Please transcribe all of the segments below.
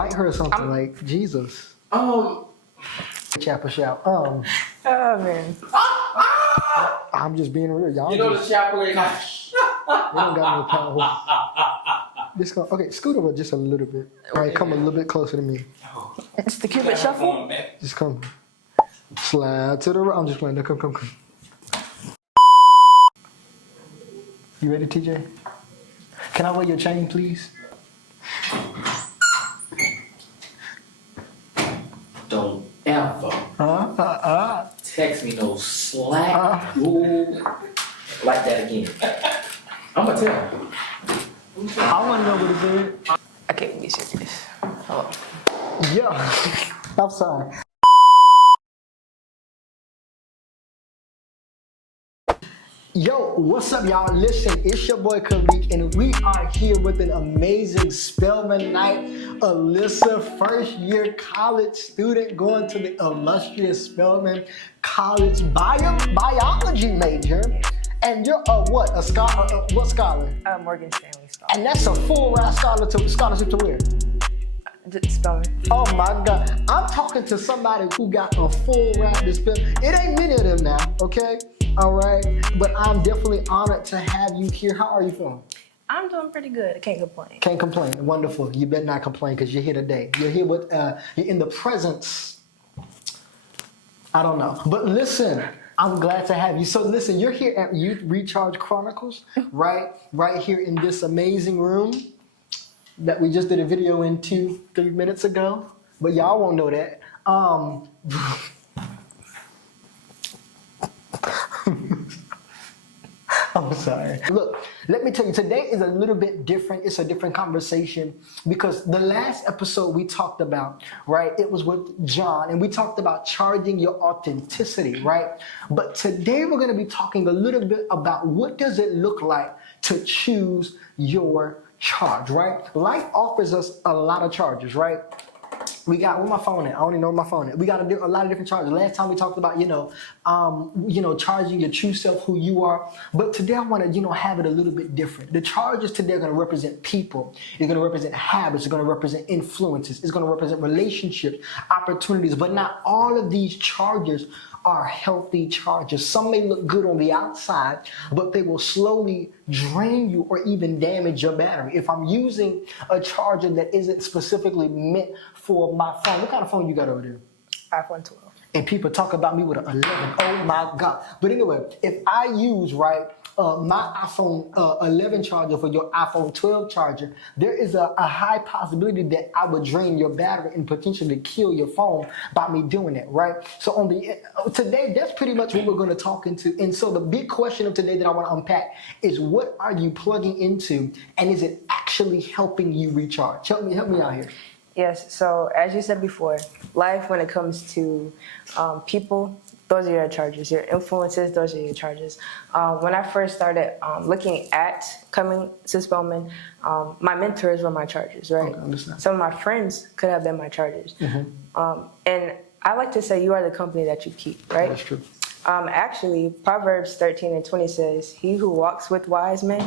bite her or something. Like, Jesus. Chapel shout. Oh, man. I'm just being real, y'all. You know the chapel ain't not. They don't got no power. This gonna, okay, scoot over just a little bit. All right, come a little bit closer to me. It's the Cupid shuffle. Just come. Slide to the right. I'm just playing. Come. You ready, TJ? Can I wear your chain, please? Don't ever text me no slack rule like that again. I'm gonna tell him. I want to know what it is. I can't be serious. Hold on. Yeah. I'm sorry. Yo, what's up, y'all? Listen, it's your boy Calique, and we are here with an amazing Spelman night. Alyssa, first year college student, going to the illustrious Spelman College biology major. And you're what? A scholar? What scholar? Morgan Stanley scholar. And that's a full ride scholarship to where? Spelman. Oh my God. I'm talking to somebody who got a full ride to Spelman. It ain't many of them now, okay? All right, but I'm definitely honored to have you here. How are you feeling? I'm doing pretty good. I can't complain. Can't complain. Wonderful. You better not complain because you're here today. You're here with, you're in the presence. I don't know. But listen, I'm glad to have you. So listen, you're here at Youth Recharge Chronicles, right? Right here in this amazing room that we just did a video in 2-3 minutes ago. But y'all won't know that. I'm sorry. Look, let me tell you, today is a little bit different. It's a different conversation because the last episode we talked about, right, it was with John, and we talked about charging your authenticity, right? But today we're going to be talking a little bit about what does it look like to choose your charge, right? Life offers us a lot of charges, right? We got, where my phone at? I don't even know where my phone at. We got a lot of different charges. Last time we talked about, charging your true self, who you are. But today I want to, have it a little bit different. The charges today are going to represent people. It's going to represent habits. It's going to represent influences. It's going to represent relationships, opportunities. But not all of these charges are healthy charges. Some may look good on the outside, but they will slowly drain you or even damage your battery. If I'm using a charger that isn't specifically meant for my phone, what kind of phone you got over there? iPhone 12. And people talk about me with an 11. Oh my God. But anyway, if I use, my iPhone 11 charger for your iPhone 12 charger, there is a high possibility that I would drain your battery and potentially kill your phone by me doing that, right? So today, that's pretty much what we're going to talk into. And so the big question of today that I want to unpack is, what are you plugging into, and is it actually helping you recharge? Help me out here. Yes, so as you said before, life, when it comes to people, those are your charges. Your influences, those are your charges. When I first started looking at coming to Spelman, my mentors were my charges, right? Okay, understand. Some of my friends could have been my charges. Mm-hmm. And I like to say you are the company that you keep, right? That's true. Actually, Proverbs 13:20 says, "He who walks with wise men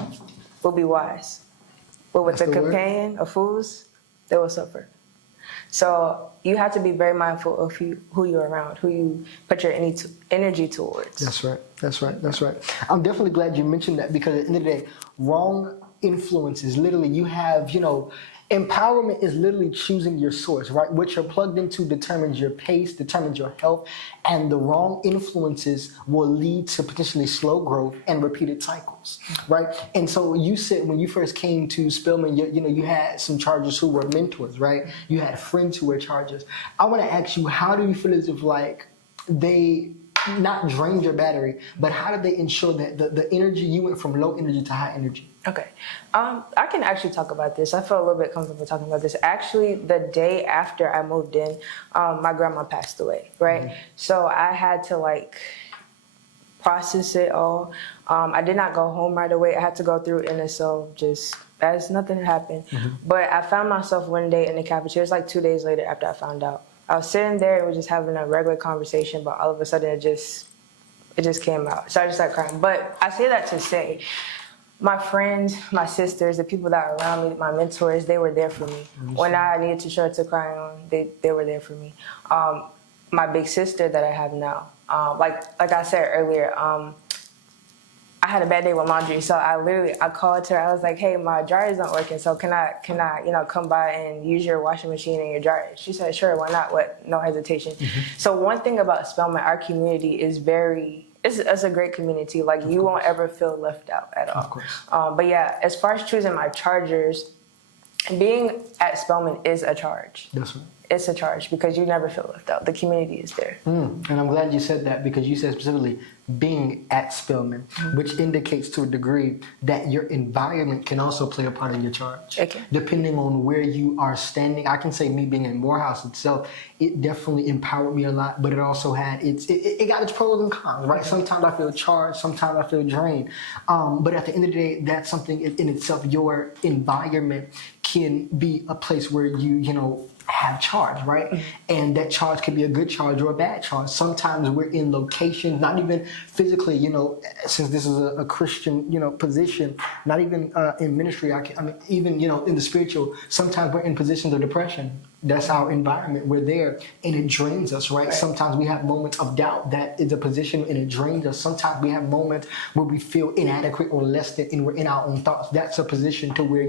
will be wise, but with the companion of fools, they will suffer." So you have to be very mindful of who you're around, who you put your energy towards. That's right. I'm definitely glad you mentioned that, because at the end of the day, wrong influences, literally you have, empowerment is literally choosing your source, right? What you're plugged into determines your pace, determines your health, and the wrong influences will lead to potentially slow growth and repeated cycles, right? And so you said when you first came to Spelman, you had some charges who were mentors, right? You had friends who were charges. I want to ask you, how do you feel as if they not drained your battery, but how did they ensure that the energy, you went from low energy to high energy? Okay. I can actually talk about this. I feel a little bit comfortable talking about this. Actually, the day after I moved in, my grandma passed away, right? Mm-hmm. So I had to process it all. I did not go home right away. I had to go through NSO just as nothing had happened. Mm-hmm. But I found myself one day in the cafeteria. It was 2 days later after I found out. I was sitting there and we were just having a regular conversation, but all of a sudden it just came out. So I just started crying. But I say that to say, my friends, my sisters, the people that are around me, my mentors, they were there for me. When I needed to show it to crying on, they were there for me. My big sister that I have now, like I said earlier, I had a bad day with laundry, so I called her. I was like, "Hey, my dryer's not working, so can I, come by and use your washing machine and your dryer?" She said, "Sure, why not?" No hesitation. So one thing about Spelman, our community is it's a great community. Like you won't ever feel left out at all. Of course. But yeah, as far as choosing my chargers, being at Spelman is a charge. That's right. It's a charge because you never feel left out. The community is there. And I'm glad you said that because you said specifically being at Spelman, which indicates to a degree that your environment can also play a part in your charge. Okay. Depending on where you are standing. I can say me being in Morehouse itself, it definitely empowered me a lot, but it also had it got its pros and cons, right? Sometimes I feel charged, sometimes I feel drained. But at the end of the day, that's something in itself. Your environment can be a place where you have charge, right? And that charge can be a good charge or a bad charge. Sometimes we're in locations, not even physically, since this is a Christian, position, not even in ministry. Even, in the spiritual, sometimes we're in positions of depression. That's our environment. We're there and it drains us, right? Sometimes we have moments of doubt that is a position and it drains us. Sometimes we have moments where we feel inadequate or less than and we're in our own thoughts. That's a position to where,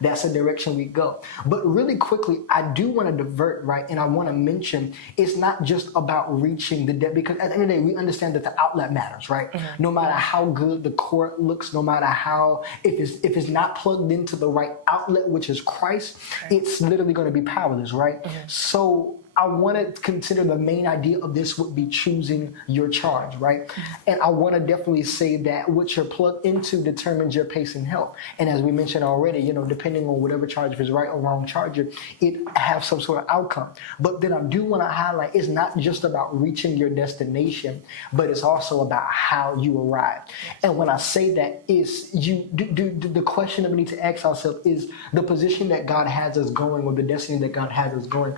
that's a direction we go. But really quickly, I do want to divert, right? And I want to mention it's not just about reaching the depth because at the end of the day, we understand that the outlet matters, right? No matter how good the cord looks, no matter how, if it's not plugged into the right outlet, which is Christ, it's literally going to be powerless. Right? So I want to consider the main idea of this would be choosing your charge, right? And I want to definitely say that what you're plugged into determines your pace and health. And as we mentioned already, depending on whatever charge, if it's right or wrong charger, it has some sort of outcome. But then I do want to highlight, it's not just about reaching your destination, but it's also about how you arrive. And when I say that, is the question that we need to ask ourselves is the position that God has us going or the destiny that God has us going.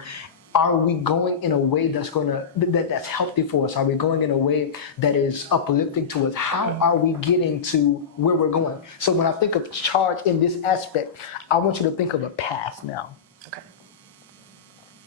Are we going in a way that's healthy for us? Are we going in a way that is uplifting to us? How are we getting to where we're going? So when I think of charge in this aspect, I want you to think of a path now. Okay.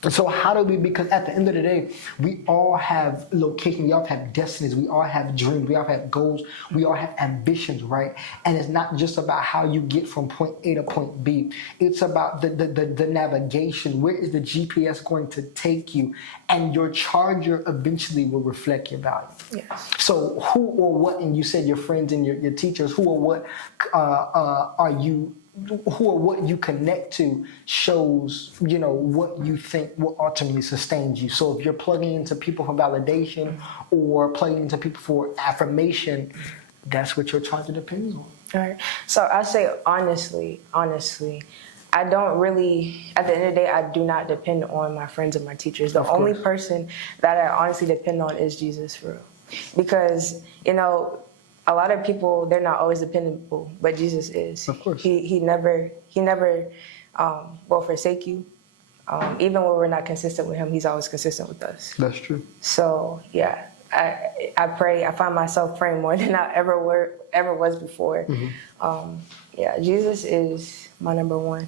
So how do we, because at the end of the day, we all have locations, we all have destinies, we all have dreams, we all have goals, we all have ambitions, right? And it's not just about how you get from point A to point B. It's about the navigation. Where is the GPS going to take you? And your charger eventually will reflect your value. Yes. So who or what, and you said your friends and your teachers, who or what who or what you connect to shows, what you think will ultimately sustain you. So if you're plugging into people for validation or plugging into people for affirmation, that's what your charger depends on. All right. So I say honestly, I don't really, at the end of the day, I do not depend on my friends and my teachers. The only person that I honestly depend on is Jesus, for real. Because, a lot of people, they're not always dependable, but Jesus is. Of course. He never will forsake you. Even when we're not consistent with him, he's always consistent with us. That's true. So, yeah, I pray. I find myself praying more than I ever was before. Jesus is my number one.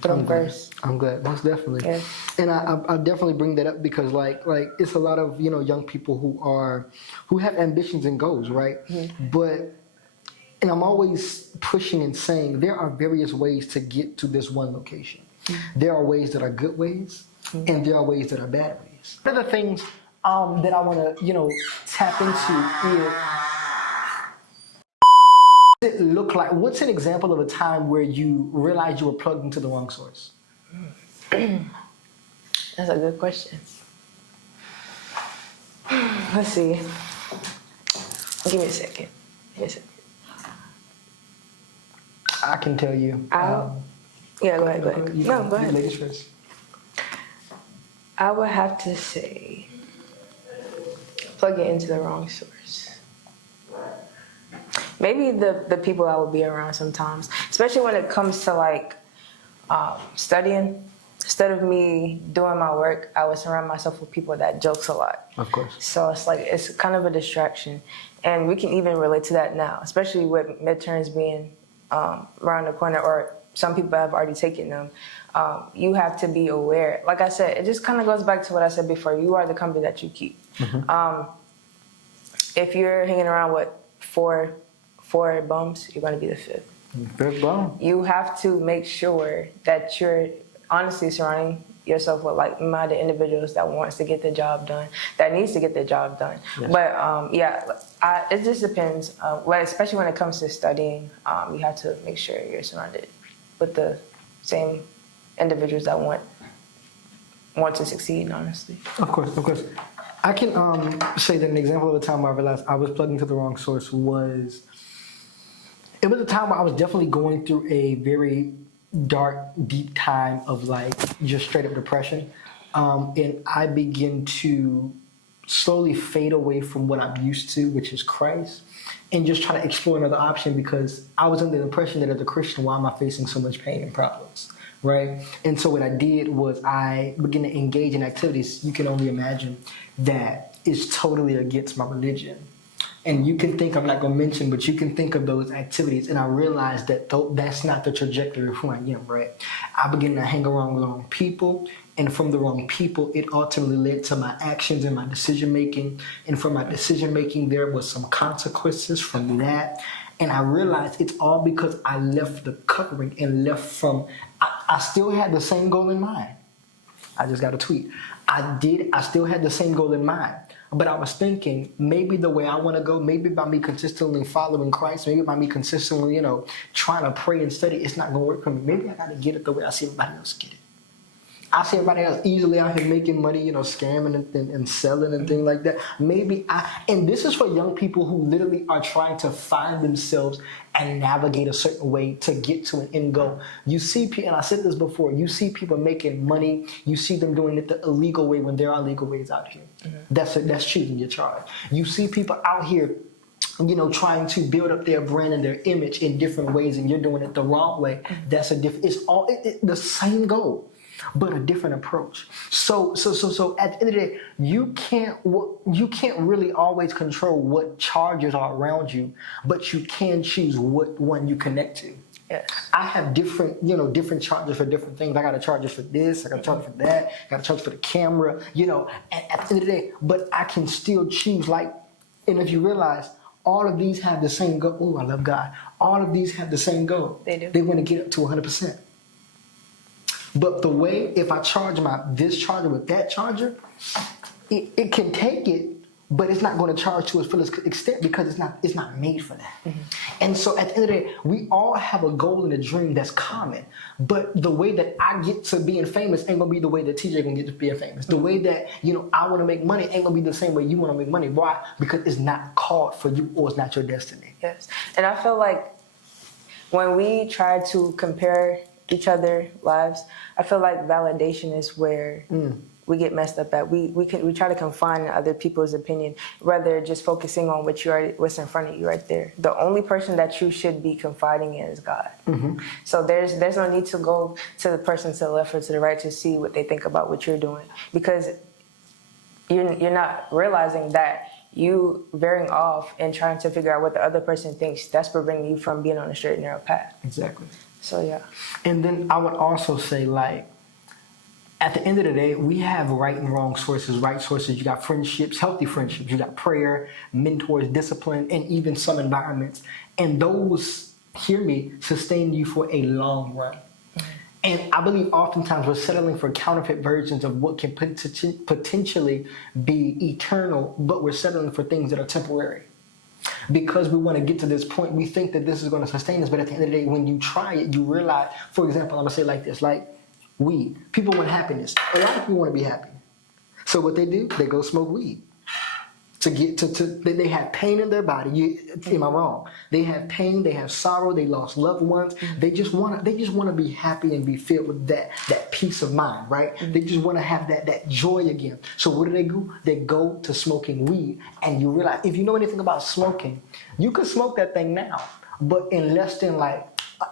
Put him first. I'm glad, most definitely. Yeah. And I definitely bring that up because like it's a lot of young people who have ambitions and goals, right? But and I'm always pushing and saying there are various ways to get to this one location. There are ways that are good ways, and there are ways that are bad ways. One of the things that I want to tap into is. It look like? What's an example of a time where you realized you were plugged into the wrong source? That's a good question. Let's see. Give me a second. I can tell you. Yeah, go ahead. No, go ahead. Ladies first. I would have to say plug it into the wrong source. Maybe the people I would be around sometimes, especially when it comes to studying. Instead of me doing my work, I would surround myself with people that jokes a lot. Of course. So it's kind of a distraction. And we can even relate to that now, especially with midterms being around the corner, or some people have already taken them. You have to be aware. Like I said, it just kind of goes back to what I said before. You are the company that you keep. If you're hanging around with four bums, you're going to be the fifth. Fifth bum. You have to make sure that you're honestly surrounding yourself with like-minded individuals that wants to get the job done, that needs to get the job done. Yes. But it just depends. Especially when it comes to studying, you have to make sure you're surrounded with the same individuals that want to succeed. Honestly, of course. I can say that an example of a time where I realized I was plugging to the wrong source was. It was a time where I was definitely going through a very dark, deep time of like just straight up depression. And I began to slowly fade away from what I'm used to, which is Christ, and just try to explore another option because I was under the impression that as a Christian, why am I facing so much pain and problems, right? And so what I did was I began to engage in activities you can only imagine that is totally against my religion. And you can think, I'm not going to mention, but you can think of those activities. And I realized that that's not the trajectory of who I am, right? I began to hang around with the wrong people. And from the wrong people, it ultimately led to my actions and my decision-making. And from my decision-making, there was some consequences from that. And I realized it's all because I left the covering and left from, I still had the same goal in mind. I just got a tweet. I still had the same goal in mind. But I was thinking, maybe the way I want to go, maybe by me consistently following Christ, maybe by me consistently, trying to pray and study, it's not going to work for me. Maybe I got to get it the way I see everybody else get it. I see everybody else easily out here making money, scamming and selling and things like that. And this is for young people who literally are trying to find themselves and navigate a certain way to get to an end goal. You see people, and I said this before, you see people making money, you see them doing it the illegal way when there are legal ways out here. Mm-hmm. That's choosing your charge. You see people out here trying to build up their brand and their image in different ways, and you're doing it the wrong way. That's it's all the same goal, but a different approach. So at the end of the day, you can't really always control what charges are around you, but you can choose what one you connect to. Yes. I have different charges for different things. I got a charger for this, I got a charger for that, I got a charger for the camera, and at the end of the day, but I can still choose, and if you realize, all of these have the same goal. Oh, I love God. All of these have the same goal. They do. They want to get up to 100%. But the way, if I charge this charger with that charger, it can take it, but it's not going to charge to its fullest extent because it's not made for that. Mm-hmm. And so at the end of the day, we all have a goal and a dream that's common. But the way that I get to being famous ain't going to be the way that TJ going to get to being famous. The way that, I want to make money ain't going to be the same way you want to make money. Why? Because it's not called for you or it's not your destiny. Yes. And I feel like when we try to compare each other's lives, I feel like validation is where we get messed up at. We try to confine other people's opinion rather just focusing on what's in front of you right there. The only person that you should be confiding in is God. Mm-hmm. So there's no need to go to the person to the left or to the right to see what they think about what you're doing, because you're not realizing that you veering off and trying to figure out what the other person thinks, that's preventing you from being on a straight and narrow path. Exactly. So yeah. And then I would also say, at the end of the day, we have right and wrong sources. Right sources, you got friendships, healthy friendships. You got prayer, mentors, discipline, and even some environments. And those, hear me, sustain you for a long run. Mm-hmm. And I believe oftentimes we're settling for counterfeit versions of what can potentially be eternal, but we're settling for things that are temporary. Because we want to get to this point, we think that this is going to sustain us, but at the end of the day, when you try it, you realize, for example, I'm going to say it like this, weed. People want happiness. A lot of people want to be happy. So what they do, they go smoke weed. They have pain in their body. Am I wrong? They have pain, they have sorrow, they lost loved ones. Mm-hmm. They just want to be happy and be filled with that peace of mind, right? Mm-hmm. They just want to have that joy again. So what do? They go to smoking weed. And you realize, if you know anything about smoking, you can smoke that thing now, but in less than an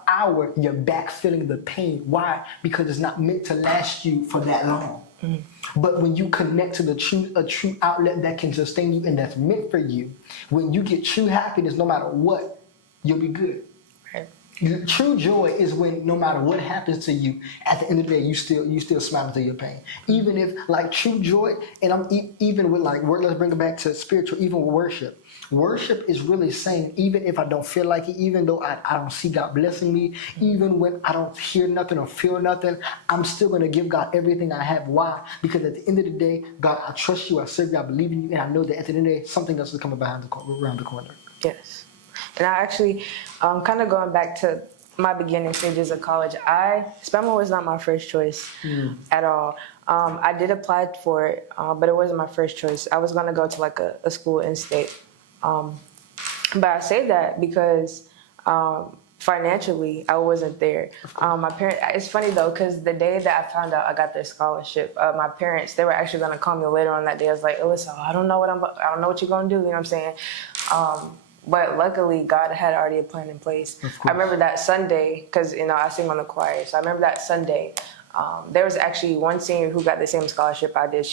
hour, you're back feeling the pain. Why? Because it's not meant to last you for that long. Mm-hmm. But when you connect to a true outlet that can sustain you and that's meant for you, when you get true happiness, no matter what, you'll be good. Right. True joy is when no matter what happens to you, at the end of the day, you still smiling through your pain. Even if like true joy, and even with like let's bring it back to spiritual, even with worship. Worship is really saying, even if I don't feel like it, even though I don't see God blessing me, even when I don't hear nothing or feel nothing, I'm still gonna give God everything I have. Why? Because at the end of the day, God, I trust you, I serve you, I believe in you, and I know that at the end of the day, something else is coming around the corner. Yes. And I actually, kind of going back to my beginning stages of college, Spelman was not my first choice at all. I did apply for it, but it wasn't my first choice. I was going to go to like a school in state. But I say that because financially, I wasn't there. My parents, it's funny though, because the day that I found out I got this scholarship, my parents, they were actually going to call me later on that day. I was like, Alyssa, I don't know what you're going to do, you know what I'm saying? But luckily, God had already a plan in place. I remember that Sunday, because I sing on the choir, so I remember that Sunday. There was actually one senior who got the same scholarship I did.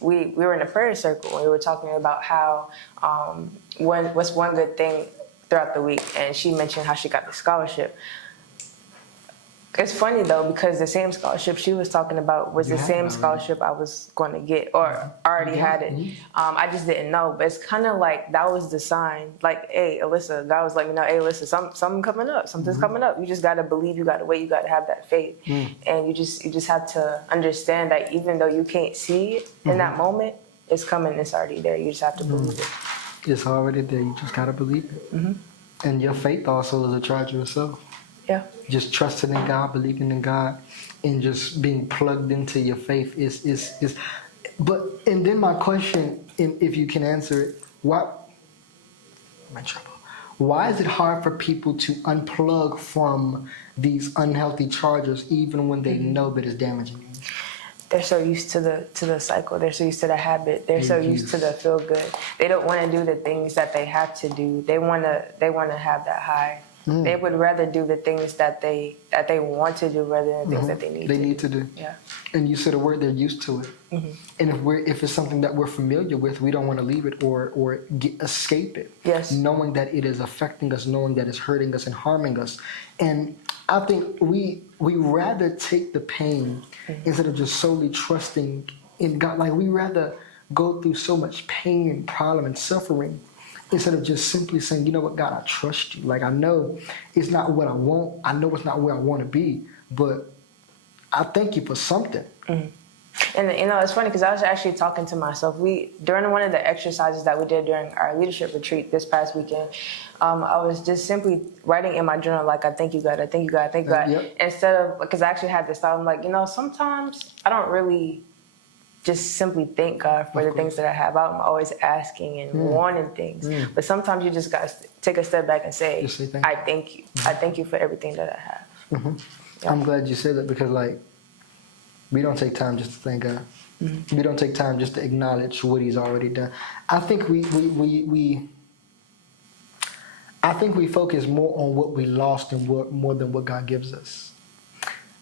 We were in a prayer circle, and we were talking about how what's one good thing throughout the week, and she mentioned how she got the scholarship. It's funny though, because the same scholarship she was talking about was the same scholarship I was going to get, or already had it. I just didn't know, but it's kind of like that was the sign. Like, hey, Alyssa, God was letting me know, hey, Alyssa, something coming up, something's coming up. You just got to believe, you got to wait, you got to have that faith, and you just have to understand that even though you can't see it in that moment, it's coming, it's already there. You just have to believe it. It's already there. You just gotta believe it, and your faith also is a charge yourself. Yeah. Just trusting in God, believing in God, and just being plugged into your faith is. But and then my question, if you can answer it, why is it hard for people to unplug from these unhealthy charges, even when they know that it's damaging you? They're so used to the cycle. They're so used to the habit. They're so used to the feel good. They don't want to do the things that they have to do. They want to have that high. They would rather do the things that they want to do rather than the things that they need to do. Yeah. And you said a word, they're used to it. And if it's something that we're familiar with, we don't want to leave it or escape it. Yes. Knowing that it is affecting us, knowing that it's hurting us and harming us. And I think we rather take the pain instead of just solely trusting in God. Like we rather go through so much pain and problem and suffering instead of just simply saying, you know what, God, I trust you. Like I know it's not what I want. I know it's not where I want to be, but I thank you for something. And it's funny because I was actually talking to myself. During one of the exercises that we did during our leadership retreat this past weekend, I was just simply writing in my journal, like, I thank you, God, I thank you, God, I thank you, God. Yep. Instead of, because I actually had this thought, I'm like, sometimes I don't really just simply thank God for the things that I have. I'm always asking and wanting things. But sometimes you just got to take a step back and say I thank you. I thank you for everything that I have. Yeah. I'm glad you said that because, like, we don't take time just to thank God. We don't take time just to acknowledge what He's already done. I think we focus more on what we lost and more than what God gives us.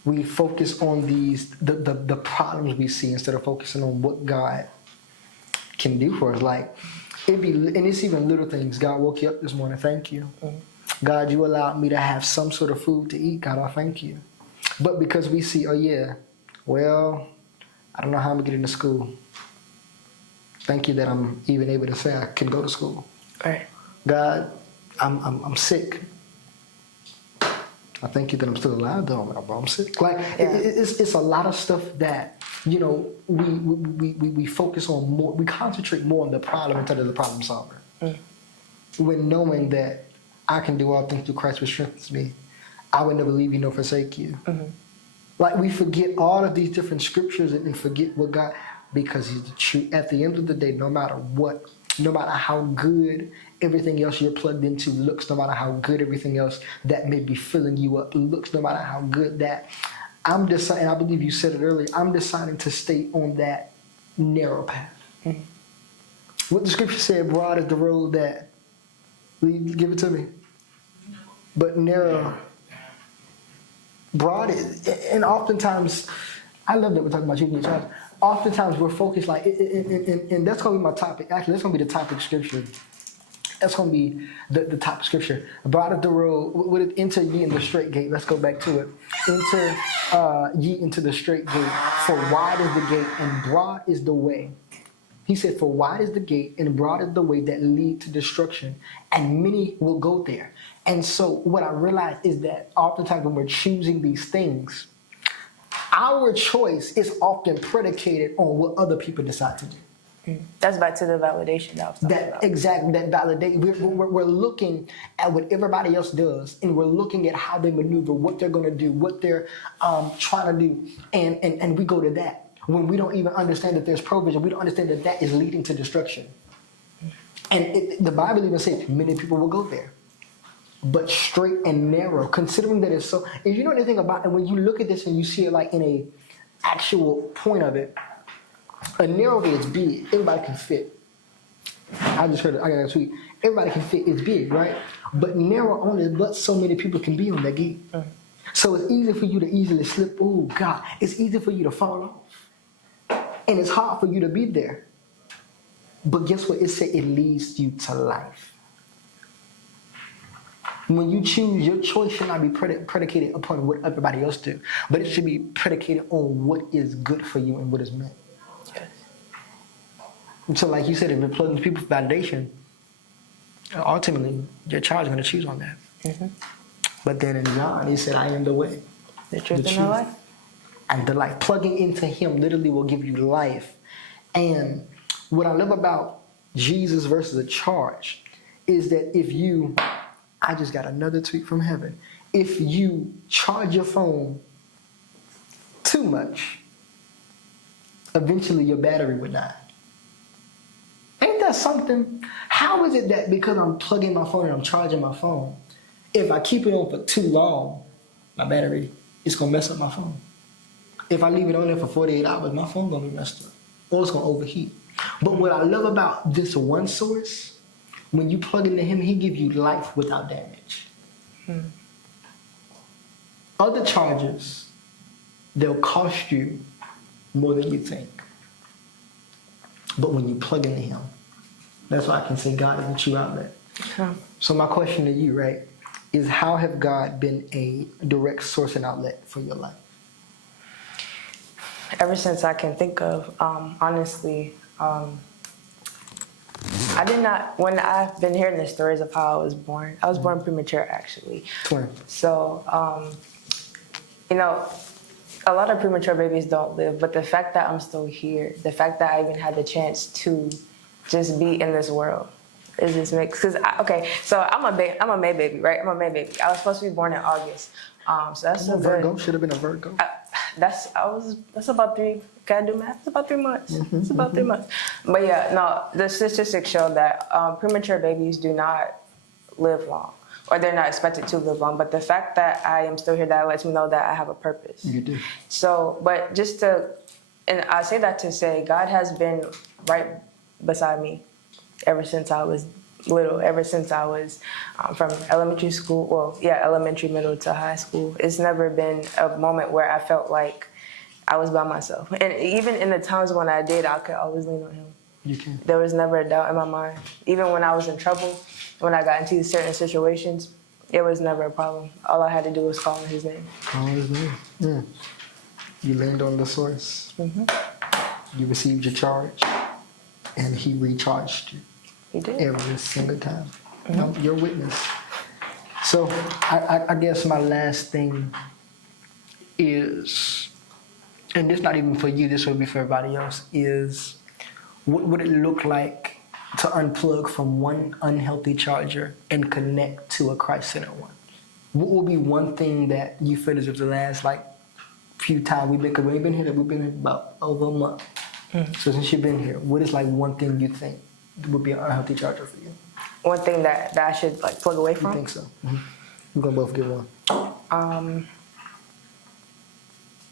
We focus on the problems we see instead of focusing on what God can do for us. Like and it's even little things. God woke you up this morning, thank you. God, you allowed me to have some sort of food to eat. God, I thank you. But because we see, well, I don't know how I'm gonna get into school. Thank you that I'm even able to say I can go to school. Right. God, I'm sick. I thank you that I'm still alive though, but I'm sick. Like it's a lot of stuff that we focus on more. We concentrate more on the problem instead of the problem solver. When knowing that I can do all things through Christ which strengthens me, I will never leave you nor forsake you. Like we forget all of these different scriptures and forget what God, because He's the truth. At the end of the day, no matter what, no matter how good everything else you're plugged into looks, no matter how good everything else that may be filling you up looks, no matter how good that, I'm deciding, I believe you said it earlier, I'm deciding to stay on that narrow path. What the scripture said, broad is the road that, give it to me, but narrow, broad is, and oftentimes, I love that we're talking about cheating each other. Oftentimes we're focused like, and that's going to be my topic. Actually, that's going to be the topic of scripture That's going to be the top scripture. Broad is the road. Would it enter ye in the straight gate? Let's go back to it. Enter ye into the straight gate. For wide is the gate and broad is the way. He said, for wide is the gate and broad is the way that lead to destruction, and many will go there. And so what I realized is that oftentimes when we're choosing these things, our choice is often predicated on what other people decide to do. That's back to the validation that I was talking about. Exactly, that validate. We're looking at what everybody else does, and we're looking at how they maneuver, what they're going to do, what they're trying to do, and we go to that. When we don't even understand that there's provision, we don't understand that that is leading to destruction. And the Bible even says many people will go there, but straight and narrow. Considering that it's so, if you know anything about it, when you look at this and you see it like in a actual point of it, a narrow gate is big. Everybody can fit. I just heard it. I got a tweet. Everybody can fit. It's big, right? But narrow only, but so many people can be on that gate. So it's easy for you to easily slip. Oh God, it's easy for you to fall off, and it's hard for you to be there. But guess what? It said it leads you to life. When you choose, your choice should not be predicated upon what everybody else do, but it should be predicated on what is good for you and what is meant. So like you said, if you're plugging people for validation, ultimately your child is going to choose on that. Mm-hmm. But then in John, he said, I am the way, the truth, and the life. And the life. Plugging into him literally will give you life. And what I love about Jesus versus a charge is that if you, I just got another tweet from heaven, if you charge your phone too much, eventually your battery would die. Ain't that something? How is it that because I'm plugging my phone and I'm charging my phone, if I keep it on for too long, my battery is going to mess up my phone? If I leave it on there for 48 hours, my phone's going to be messed up. Or it's going to overheat. But what I love about this one source, when you plug into him, he gives you life without damage. Other chargers, they'll cost you more than you think. But when you plug into him, that's why I can say God is a true outlet. So my question to you, right, is how have God been a direct source and outlet for your life? Ever since I can think of, honestly, I did not, when I've been hearing the stories of how I was born premature, actually. Twin. So, you know, a lot of premature babies don't live, but the fact that I'm still here, the fact that I even had the chance to just be in this world, is this mix? Because so I'm a May baby, right? I'm a May baby. I was supposed to be born in August, so that's so good. Virgo should have been a Virgo. That's about 3. Can I do math? It's about 3 months. It's about 3 months. But yeah, no, the statistics show that premature babies do not live long, or they're not expected to live long. But the fact that I am still here, that lets me know that I have a purpose. You do. So, but and I say that to say God has been right beside me ever since I was little, ever since I was from elementary school, elementary, middle to high school. It's never been a moment where I felt like I was by myself. And even in the times when I did, I could always lean on him. You can. There was never a doubt in my mind. Even when I was in trouble, when I got into certain situations, it was never a problem. All I had to do was call on his name. Call his name. Yeah. You leaned on the source. You received your charge, and he recharged you. He did. Every single time. You're a witness. So I guess my last thing is, and this not even for you, this would be for everybody else, is what would it look like to unplug from one unhealthy charger and connect to a Christ-centered one? What would be one thing that you feel as if the last few times we've been here about over a month. So since you've been here, what is one thing you think would be an unhealthy charger for you? One thing that I should plug away from? You think so? We're gonna both give one.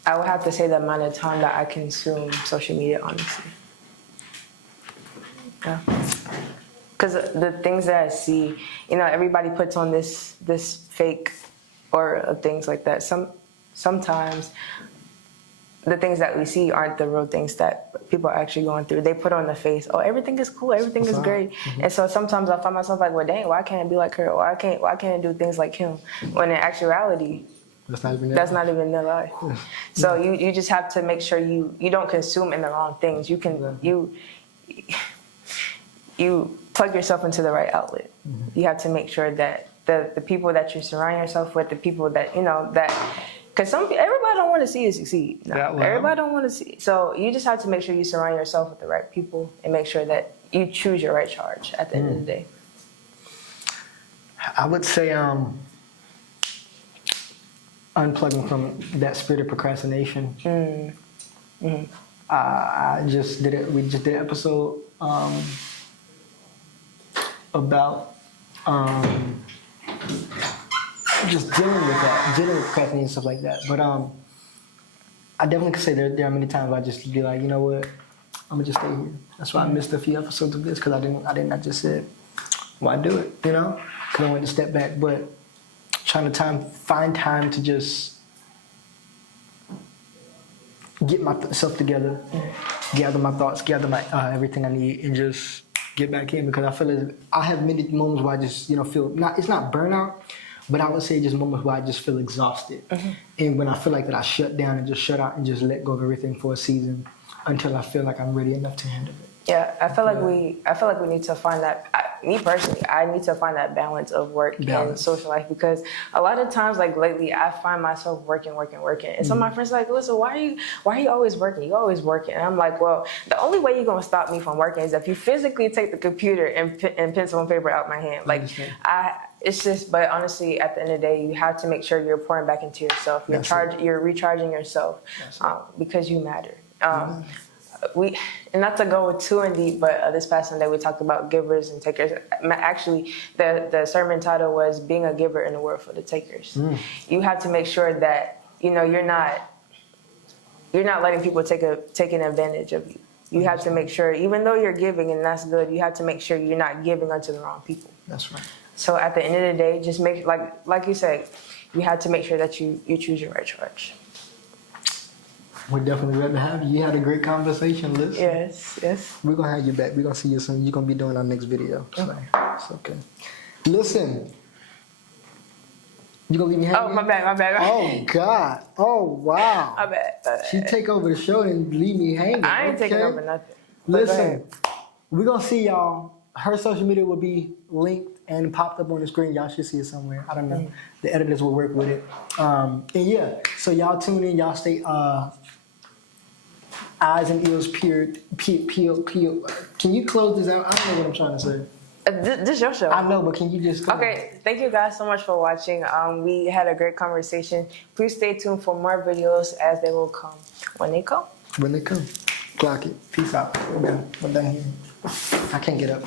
I would have to say the amount of time that I consume social media, honestly. Yeah. Because the things that I see, everybody puts on this fake aura of things like that. Sometimes the things that we see aren't the real things that people are actually going through. They put on the face, oh, everything is cool, everything is great. And so sometimes I find myself like, well, dang, why can't I be like her? Or why can't I do things like him? When in actuality, that's not even their life. So you just have to make sure you don't consume in the wrong things. You plug yourself into the right outlet. You have to make sure that the people that you surround yourself with, the people that, because everybody don't want to see you succeed. No, everybody don't want to see. So you just have to make sure you surround yourself with the right people and make sure that you choose your right charge at the end of the day. I would say unplugging from that spirit of procrastination. I just did it. We just did an episode about just dealing with procrastinating and stuff like that. But I definitely could say there are many times I just be like, you know what, I'm gonna just stay here. That's why I missed a few episodes of this because I just said, why do it? Because I wanted to step back. But trying to find time to just get myself together, gather my thoughts, gather my everything I need, and just get back in, because I feel like I have many moments where I just feel it's not burnout, but I would say just moments where I just feel exhausted, and when I feel like that I shut down and just shut out and just let go of everything for a season until I feel like I'm ready enough to handle it. Yeah, I feel like we need to find that. Me personally, I need to find that balance of work and social life, because a lot of times, like lately, I find myself working, and some of my friends are like, "Listen, why are you always working? You always working?" And I'm like, "Well, the only way you're gonna stop me from working is if you physically take the computer and pencil and paper out my hand." Like, it's just. But honestly, at the end of the day, you have to make sure you're pouring back into yourself. You're recharging yourself because you matter. And not to go too in deep, but this past Sunday we talked about givers and takers. Actually, the sermon title was "Being a Giver in a World for the Takers." You have to make sure that you're not letting people taking advantage of you. You have to make sure, even though you're giving and that's good, you have to make sure you're not giving unto the wrong people. That's right. So at the end of the day, just make like you said, you have to make sure that you choose your right charge. We're definitely glad to have you. You had a great conversation, Liz. Yes. We're going to have you back. We're going to see you soon. You're going to be doing our next video. So it's okay. Listen. You going to leave me hanging? Oh, my bad. Oh, God. Oh, wow. My bad. She take over the show and leave me hanging. I ain't taking over nothing. Listen, we're going to see y'all. Her social media will be linked and popped up on the screen. Y'all should see it somewhere. I don't know. The editors will work with it. And yeah, so y'all tune in. Y'all stay eyes and ears peeled. Can you close this out? I don't know what I'm trying to say. This is your show. I know, but can you just... Okay, thank you guys so much for watching. We had a great conversation. Please stay tuned for more videos as they will come. When they come. Clock it. Peace out. We're done here. I can't get up.